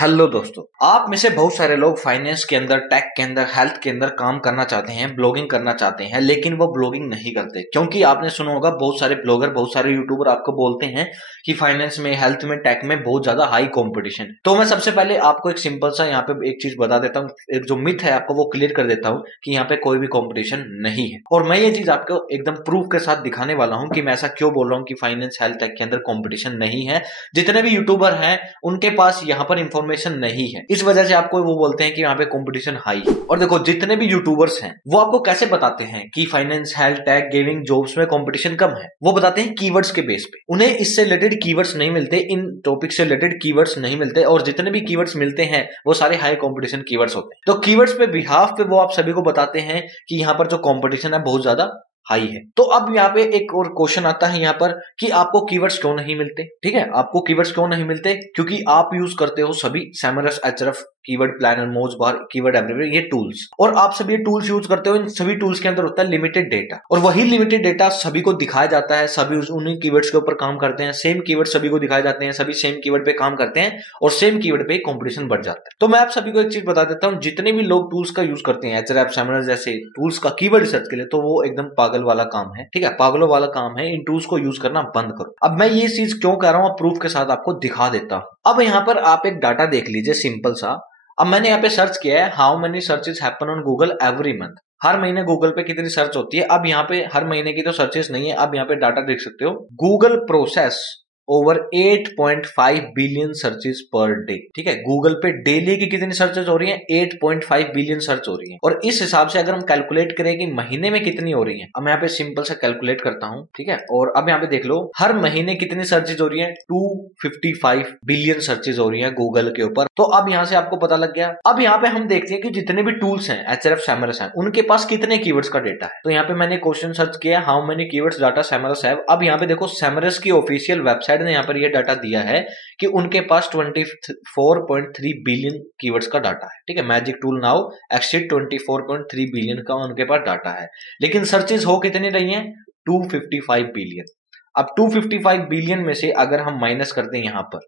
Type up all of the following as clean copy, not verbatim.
Hello दोस्तों, आप में से बहुत सारे लोग फाइनेंस के अंदर, टेक के अंदर, हेल्थ के अंदर काम करना चाहते हैं, ब्लॉगिंग करना चाहते हैं, लेकिन वो ब्लॉगिंग नहीं करते क्योंकि आपने सुना होगा बहुत सारे ब्लॉगर, बहुत सारे यूट्यूबर आपको बोलते हैं कि फाइनेंस में, हेल्थ में, टेक में बहुत ज्यादा हाई कंपटीशन। तो मैं सबसे पहले आपको एक सिंपल सा यहाँ पे एक चीज बता देता हूँ, एक जो मिथ है आपको वो क्लियर कर देता हूँ कि यहाँ पे कोई भी कंपटीशन नहीं है। और मैं ये चीज आपको एकदम प्रूफ के साथ दिखाने वाला हूँ कि मैं ऐसा क्यों बोल रहा हूँ कि फाइनेंस, हेल्थ, टेक के अंदर कॉम्पिटिशन नहीं है। जितने भी यूट्यूबर हैं उनके पास यहाँ पर इंफॉर्मेशन नहीं है, इस वजह से आपको वो बोलते हैं कि यहाँ पे कंपटीशन हाई है। और देखो, जितने भी यूट्यूबर्स हैं वो आपको कैसे बताते हैं कि finance, health, tech, gaming, jobs में कंपटीशन कम है। वो बताते हैं कीवर्ड्स के बेस पे। उन्हें इससे रिलेटेड कीवर्ड्स नहीं मिलते, इन टॉपिक से रिलेटेड कीवर्ड्स नहीं मिलते, और जितने भी कीवर्ड्स मिलते हैं वो सारे हाई कंपटीशन कीवर्ड्स होते हैं। तो कीवर्ड्स पे बिहाफ पे वो आप सभी को बताते हैं कि यहाँ पर जो कंपटीशन है बहुत ज्यादा हाई है। तो अब यहाँ पे एक और क्वेश्चन आता है यहाँ पर कि आपको कीवर्ड्स क्यों नहीं मिलते। ठीक है, आपको कीवर्ड्स क्यों नहीं मिलते? क्योंकि आप यूज करते हो सभी सेमरस, एचरफ, keyword planner, MozBar, keyword everywhere, ये टूल्स, और आप सभी ये टूल्स यूज करते हो। इन सभी टूल्स के अंदर होता है लिमिटेड डेटा, और वही लिमिटेड डेटा सभी को दिखाया जाता है। सभी उन्हीं कीवर्ड्स के ऊपर काम करते हैं, सेम कीवर्ड सभी को दिखाए जाते हैं, सभी सेम कीवर्ड पे काम करते हैं, और सेम कीवर्ड पे कंपटीशन बढ़ जाता है। तो मैं आप सभी को एक चीज बता देता हूँ, जितने भी लोग टूल्स का यूज करते हैं, एचरफ, सेमरस जैसे टूल्स का कीवर्ड रिसर्च के लिए, तो वो एकदम पागल वाला काम है। ठीक है, पागलों वाला काम है। इन टूल्स को यूज करना बंद करो। अब मैं ये चीज क्यों कह रहा हूँ, प्रूफ के साथ आपको दिखा देता हूँ। अब यहाँ पर आप एक डाटा देख लीजिए, सिंपल सा। अब मैंने यहाँ पे सर्च किया है, how many searches happen on Google every month. हर महीने गूगल पे कितनी सर्च होती है। अब यहाँ पे हर महीने की तो सर्चेस नहीं है, अब यहाँ पे डाटा देख सकते हो। Google process over 8.5 billion searches per day. ठीक है, गूगल पे डेली की कितनी सर्चेस हो रही हैं? 8.5 बिलियन सर्च हो रही हैं। और इस हिसाब से अगर हम कैलकुलेट करें कि महीने में कितनी हो रही हैं, अब मैं यहाँ पे सिंपल सा कैलकुलेट करता हूं। ठीक है, और अब यहाँ पे देख लो, हर महीने कितनी सर्चेस हो रही है? 255 बिलियन सर्चेस हो रही है गूगल के ऊपर। तो अब यहाँ से आपको पता लग गया। अब यहाँ पे हम देखते हैं कि जितने भी टूल्स हैं, एचरफ, सेमरस हैं, उनके पास कितने कीवर्ड्स का डेटा है। तो यहाँ पे मैंने क्वेश्चन सर्च किया, how many keywords data Semrush have. अब यहाँ पे देखो, सेमरस की ऑफिशियल वेबसाइट ने यहाँ पर ये डाटा दिया है कि उनके पास 24.3 बिलियन कीवर्ड्स का डाटा है। ठीक है, magic tool now exceed 24.3 billion का उनके पास डाटा है, लेकिन सर्चेस हो कितनी रही हैं? 255 बिलियन। अब 255 बिलियन में से अगर हम माइनस कर दें यहाँ पर,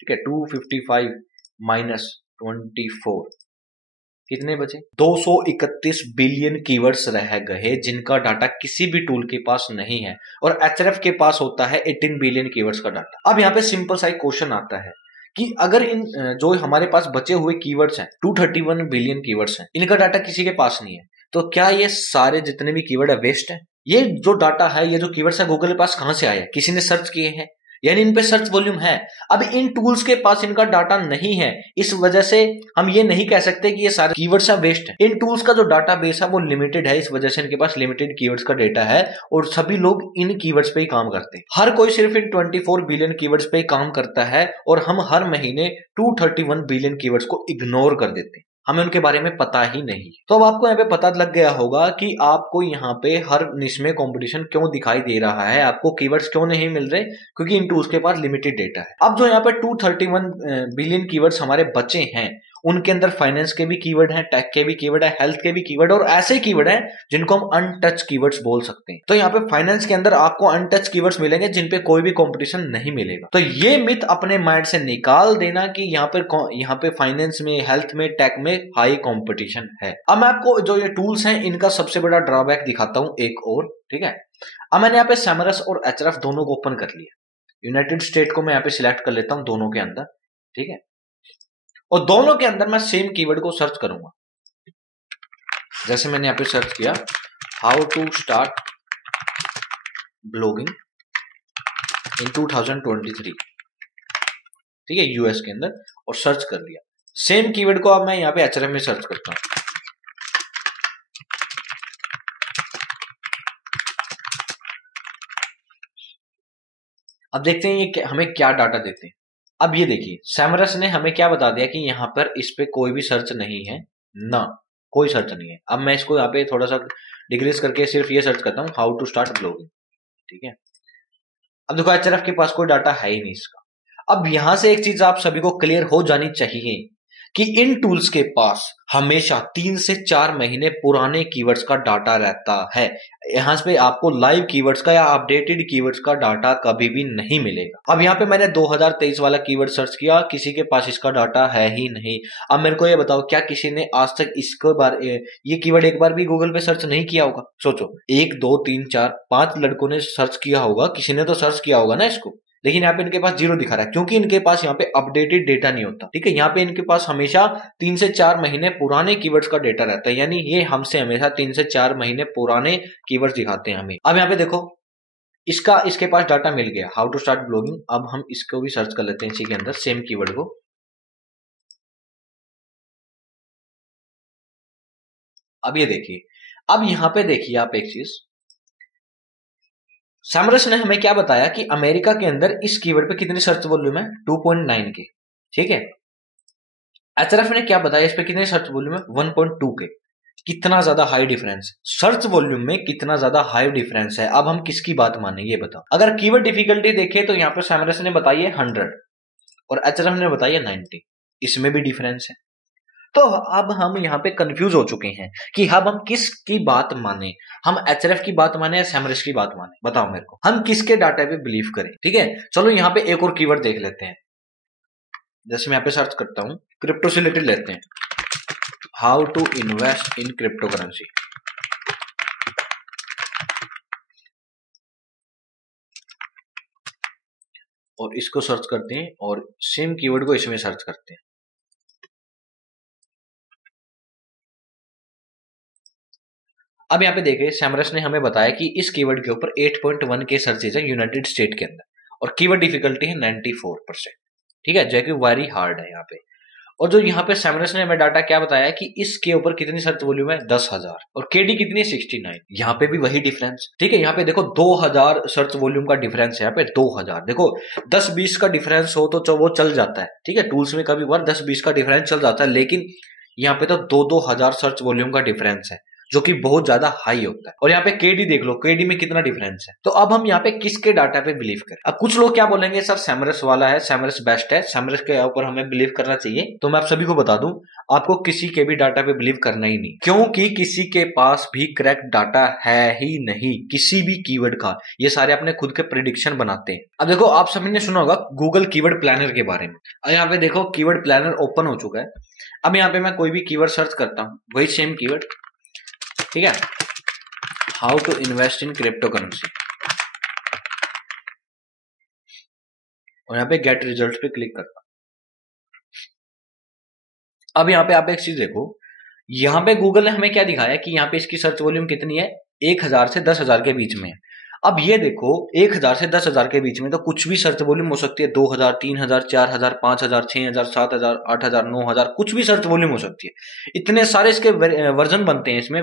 ठीक है, 255 माइनस 24, कितने बचे? 231 बिलियन कीवर्ड्स रह गए जिनका डाटा किसी भी टूल के पास नहीं है, और एचरफ के पास होता है 18 बिलियन कीवर्ड्स का डाटा। अब यहाँ पे सिंपल सा एक क्वेश्चन आता है कि अगर इन जो हमारे पास बचे हुए कीवर्ड्स हैं, 231 बिलियन कीवर्ड्स हैं, इनका डाटा किसी के पास नहीं है, तो क्या ये सारे जितने भी कीवर्ड है वेस्ट है? ये जो डाटा है, ये जो कीवर्ड्स है, गूगल के पास कहां से आया? किसी ने सर्च किए हैं, यानी इन पे सर्च वॉल्यूम है। अब इन टूल्स के पास इनका डाटा नहीं है, इस वजह से हम ये नहीं कह सकते कि ये सारे कीवर्ड्स है वेस्ट है। इन टूल्स का जो डाटा बेस है वो लिमिटेड है, इस वजह से इनके पास लिमिटेड कीवर्ड्स का डेटा है, और सभी लोग इन कीवर्ड्स पे ही काम करते हैं। हर कोई सिर्फ इन 24 बिलियन कीवर्ड्स पे ही काम करता है, और हम हर महीने 231 बिलियन कीवर्ड्स को इग्नोर कर देते हैं, हमें उनके बारे में पता ही नहीं। तो अब आपको यहाँ पे पता लग गया होगा कि आपको यहाँ पे हर निश में कंपटीशन क्यों दिखाई दे रहा है, आपको कीवर्ड्स क्यों नहीं मिल रहे, क्योंकि इन टूल्स के पास लिमिटेड डेटा है। अब जो यहाँ पे 231 बिलियन कीवर्ड्स हमारे बचे हैं, उनके अंदर फाइनेंस के भी कीवर्ड हैं, टेक के भी कीवर्ड है, हेल्थ के भी कीवर्ड, और ऐसे कीवर्ड हैं जिनको हम अनटच कीवर्ड्स बोल सकते हैं। तो यहाँ पे फाइनेंस के अंदर आपको अनटच कीवर्ड्स मिलेंगे जिनपे कोई भी कंपटीशन नहीं मिलेगा। तो ये मिथ अपने माइंड से निकाल देना कि यहाँ पे फाइनेंस में, हेल्थ में, टेक में हाई कंपटीशन है। अब मैं आपको जो ये टूल्स हैं इनका सबसे बड़ा ड्रॉबैक दिखाता हूं एक और। ठीक है, अब मैंने यहाँ पे सेमरस और एचरफ दोनों को ओपन कर लिया। यूनाइटेड स्टेट को मैं यहाँ पे सिलेक्ट कर लेता हूं दोनों के अंदर। ठीक है, और दोनों के अंदर मैं सेम कीवर्ड को सर्च करूंगा। जैसे मैंने यहाँ पे सर्च किया, हाउ टू स्टार्ट ब्लॉगिंग इन 2023। ठीक है, यूएस के अंदर, और सर्च कर लिया। सेम कीवर्ड को अब मैं यहाँ पे एचरफ में सर्च करता हूं। अब देखते हैं ये हमें क्या डाटा देते हैं। अब ये देखिए, सेमरस ने हमें क्या बता दिया कि यहाँ पर इस पे कोई भी सर्च नहीं है, ना कोई सर्च नहीं है। अब मैं इसको यहाँ पे थोड़ा सा डिक्रीज करके सिर्फ ये सर्च करता हूँ, हाउ टू स्टार्ट ब्लॉगिंग। ठीक है, अब देखो एचरफ के पास कोई डाटा है ही नहीं इसका। अब यहां से एक चीज आप सभी को क्लियर हो जानी चाहिए कि इन टूल्स के पास हमेशा 3 से 4 महीने पुराने कीवर्ड्स का डाटा रहता है। यहाँ पे आपको लाइव कीवर्ड्स का या अपडेटेड कीवर्ड्स का डाटा कभी भी नहीं मिलेगा। अब यहाँ पे मैंने 2023 वाला कीवर्ड सर्च किया, किसी के पास इसका डाटा है ही नहीं। अब मेरे को ये बताओ, क्या किसी ने आज तक इसको ये कीवर्ड एक बार भी गूगल पे सर्च नहीं किया होगा? सोचो, 1 2 3 4 5 लड़कों ने सर्च किया होगा, किसी ने तो सर्च किया होगा ना इसको। लेकिन यहाँ पे इनके पास 0 दिखा रहा है, क्योंकि इनके पास यहाँ पे अपडेटेड डेटा नहीं होता। ठीक है, यहाँ पे इनके पास हमेशा 3 से 4 महीने पुराने कीवर्ड्स का डेटा रहता है, यानी ये हमसे हमेशा 3 से 4 महीने पुराने कीवर्ड्स दिखाते हैं हमें। अब यहाँ पे देखो, इसके पास डाटा मिल गया, हाउ टू स्टार्ट ब्लॉगिंग। अब हम इसको भी सर्च कर लेते हैं इसी के अंदर, सेम कीवर्ड को। अब ये देखिए, अब यहाँ पे देखिए आप एक चीज, सैमरस ने हमें क्या बताया कि अमेरिका के अंदर इस कीवर्ड पे कितनी सर्च वॉल्यूम है? 2.9 के। ठीक है, एचआरएफ ने क्या बताया इस पे कितने सर्च वॉल्यूम है? 1.2 के। कितना ज्यादा हाई डिफरेंस, सर्च वॉल्यूम में कितना ज्यादा हाई डिफरेंस है। अब हम किसकी बात माने ये बताओ। अगर कीवर्ड डिफिकल्टी देखें तो यहाँ पे सैमरस ने बताई है 100 और एचआरएफ ने बताई है 90, इसमें भी डिफरेंस है। तो अब हम यहाँ पे कंफ्यूज हो चुके हैं कि अब हम किसकी बात माने, हम एचआरएफ की बात माने या सैमरस की बात माने? बताओ मेरे को, हम किसके डाटा पे बिलीव करें? ठीक है, चलो यहाँ पे एक और कीवर्ड देख लेते हैं। जैसे मैं यहाँ पे सर्च करता हूं, क्रिप्टो से रिलेटेड लेते हैं, how to invest in crypto currency. और इसको सर्च करते हैं और सेम कीवर्ड को इसमें सर्च करते हैं। अब यहाँ पे देखिए, सैमरस ने हमें बताया कि इस कीवर्ड के ऊपर 8.1 के सर्चेज है यूनाइटेड स्टेट के अंदर और कीवर्ड डिफिकल्टी है 94%। ठीक है, जो कि वेरी हार्ड है यहाँ पे। और जो यहाँ पे सैमरस ने हमें डाटा क्या बताया कि इसके ऊपर कितनी सर्च वॉल्यूम है? 10,000 और केडी कितनी है? 69। यहाँ पे भी वही डिफरेंस। ठीक है, यहाँ पे देखो 2000 सर्च वॉल्यूम का डिफरेंस है। यहाँ पे 2000, देखो 10-20 का डिफरेंस हो तो वो चल जाता है। ठीक है, टूल्स में कभी बार 10-20 का डिफरेंस चल जाता है, लेकिन यहाँ पे तो 2-2 हजार सर्च वॉल्यूम का डिफरेंस है, जो कि बहुत ज्यादा हाई होता है। और यहाँ पे केडी देख लो, केडी में कितना डिफरेंस है। तो अब हम यहाँ पे किसके डाटा पे बिलीव करें? अब कुछ लोग क्या बोलेंगे, सर सैमरस वाला है, सैमरस बेस्ट है, सैमरस के ऊपर हमें बिलीव करना चाहिए। तो मैं आप सभी को बता दूं, आपको किसी के भी डाटा पे बिलीव करना ही नहीं, क्योंकि किसी के पास भी करेक्ट डाटा है ही नहीं किसी भी कीवर्ड का। ये सारे अपने खुद के प्रिडिक्शन बनाते हैं। अब देखो, आप सभी ने सुना होगा गूगल कीवर्ड प्लानर के बारे में। यहाँ पे देखो, कीवर्ड प्लानर ओपन हो चुका है। अब यहाँ पे मैं कोई भी कीवर्ड सर्च करता हूँ, वही सेम कीवर्ड, ठीक है, how to invest in crypto currency, और यहाँ पे गेट रिजल्ट पे क्लिक करता हूं। अब यहाँ पे आप एक चीज देखो, यहाँ पे गूगल ने हमें क्या दिखाया कि यहाँ पे इसकी सर्च वॉल्यूम कितनी है? 1000 से 10,000 के बीच में है। अब ये देखो, 1000 से 10,000 के बीच में तो कुछ भी सर्च वॉल्यूम हो सकती है। 2000, 3000, 4000, 5000, 6000, 7000, 8000, 9000, कुछ भी सर्च वॉल्यूम हो सकती है। इतने सारे इसके वर्जन बनते हैं, इसमें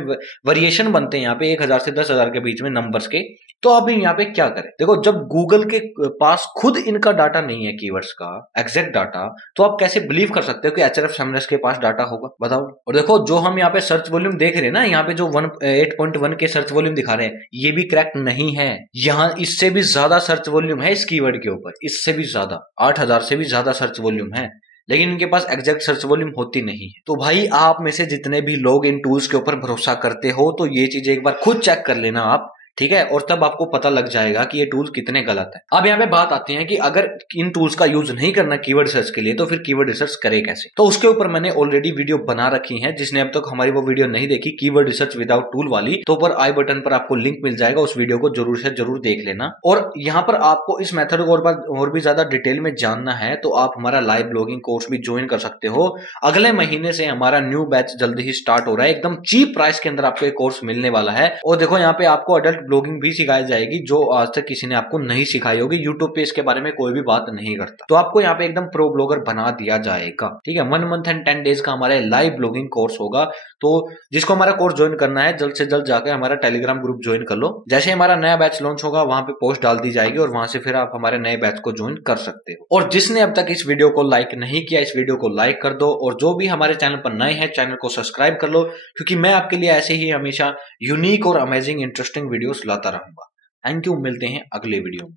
वेरिएशन बनते हैं यहाँ पे 1000 से 10,000 के बीच में नंबर्स के। तो अब यहाँ पे क्या करें? देखो, जब गूगल के पास खुद इनका डाटा नहीं है, कीवर्ड्स का एग्जैक्ट डाटा, तो आप कैसे बिलीव कर सकते हो कि एचआरएफ सैमरस के पास डाटा होगा? बताओ। और देखो, जो हम यहाँ पे सर्च वॉल्यूम देख रहे हैं ना, यहाँ पे जो 8.1 के सर्च वॉल्यूम दिखा रहे हैं, ये भी करेक्ट नहीं है। यहाँ इससे भी ज्यादा सर्च वॉल्यूम है इस कीवर्ड के ऊपर, इससे भी ज्यादा, 8000 से भी ज्यादा सर्च वॉल्यूम है, लेकिन इनके पास एग्जैक्ट सर्च वॉल्यूम होती नहीं है। तो भाई, आप में से जितने भी लोग इन टूल्स के ऊपर भरोसा करते हो, तो ये चीज एक बार खुद चेक कर लेना आप, ठीक है, और तब आपको पता लग जाएगा कि ये टूल्स कितने गलत है। अब यहाँ पे बात आती है कि अगर इन टूल्स का यूज नहीं करना कीवर्ड सर्च के लिए, तो फिर कीवर्ड रिसर्च करे कैसे? तो उसके ऊपर मैंने ऑलरेडी वीडियो बना रखी है। जिसने अब तक हमारी वो वीडियो नहीं देखी, कीवर्ड रिसर्च विदाउट टूल वाली, तो ऊपर आई बटन पर आपको लिंक मिल जाएगा, उस वीडियो को जरूर से जरूर देख लेना। और यहाँ पर आपको इस मेथड को और भी ज्यादा डिटेल में जानना है, तो आप हमारा लाइव ब्लॉगिंग कोर्स भी ज्वाइन कर सकते हो। अगले महीने से हमारा न्यू बैच जल्दी ही स्टार्ट हो रहा है, एकदम चीप प्राइस के अंदर आपको एक कोर्स मिलने वाला है। और देखो, यहाँ पे आपको अडल्ट ब्लॉगिंग भी सिखाई जाएगी, जो आज तक किसी ने आपको नहीं सिखाई होगी। यूट्यूब पे इसके बारे में कोई भी बात नहीं करता, तो आपको यहाँ पे एकदम प्रो ब्लॉगर बना दिया जाएगा। ठीक है, 1 मंथ एंड 10 डेज का हमारा लाइव ब्लॉगिंग कोर्स होगा। तो जिसको हमारा कोर्स ज्वाइन करना है, जल्द से जल्द जाकर हमारा टेलीग्राम ग्रुप ज्वाइन कर लो। जैसे हमारा नया बैच लॉन्च होगा, वहां पे पोस्ट डाल दी जाएगी और वहां से फिर आप हमारे नए बैच को ज्वाइन कर सकते हो। और जिसने अब तक इस वीडियो को लाइक नहीं किया, इस वीडियो को लाइक कर दो। और जो भी हमारे चैनल पर नए हैं, चैनल को सब्सक्राइब कर लो, क्योंकि मैं आपके लिए ऐसे ही हमेशा यूनिक और अमेजिंग इंटरेस्टिंग वीडियोस लाता रहूंगा। थैंक यू, मिलते हैं अगले वीडियो में।